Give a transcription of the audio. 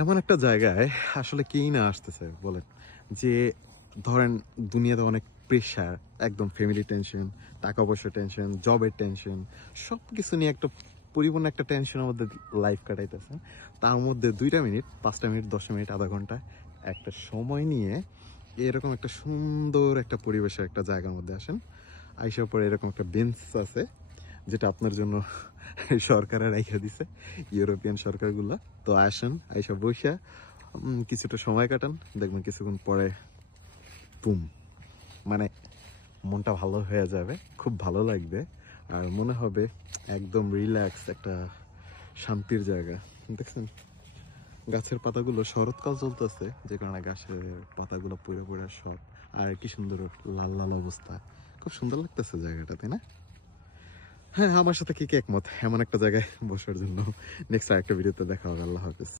এমন একটা জায়গায় আসলে কেই না আসতেছে বলেন, যে ধরেন দুনিয়াতে অনেক প্রেশার, একদম ফ্যামিলি টেনশন, টাকা পয়সার টেনশন, জবের টেনশন, সব কিছু নিয়ে একটা পরিপূর্ণ একটা টেনশনের মধ্যে লাইফ কাটাইতেছেন। তার মধ্যে 2টা মিনিট, 5টা মিনিট, 10 মিনিট, আধা ঘন্টা একটা সময় নিয়ে এরকম একটা সুন্দর একটা পরিবেশের একটা জায়গার মধ্যে আসেন। আইসার পরে এরকম একটা বেঞ্চ আছে, যেটা আপনার জন্য সরকারে রাইখা দিছে, ইউরোপিয়ান সরকারগুলা। তো আসেন, আইসা বইসা কিছুটা সময় কাটান, দেখবেন কিছুক্ষণ পরে বুম, মানে মনটা ভালো হয়ে যাবে, খুব ভালো লাগবে। আর মনে হবে একদম রিল্যাক্স একটা শান্তির জায়গা। দেখছেন গাছের পাতাগুলো, শরৎকাল চলতেছে যে কারণে গাছের পাতাগুলো পুরো পুরো সব, আর কি সুন্দর লাল লাল অবস্থা। খুব সুন্দর লাগতেছে জায়গাটা, তাই না? হ্যাঁ, আমার সাথে কি একমত এমন একটা জায়গায় বসার জন্য। নেক্সট আরেকটা ভিডিওতে দেখা হবে। আল্লাহ হাফেজ।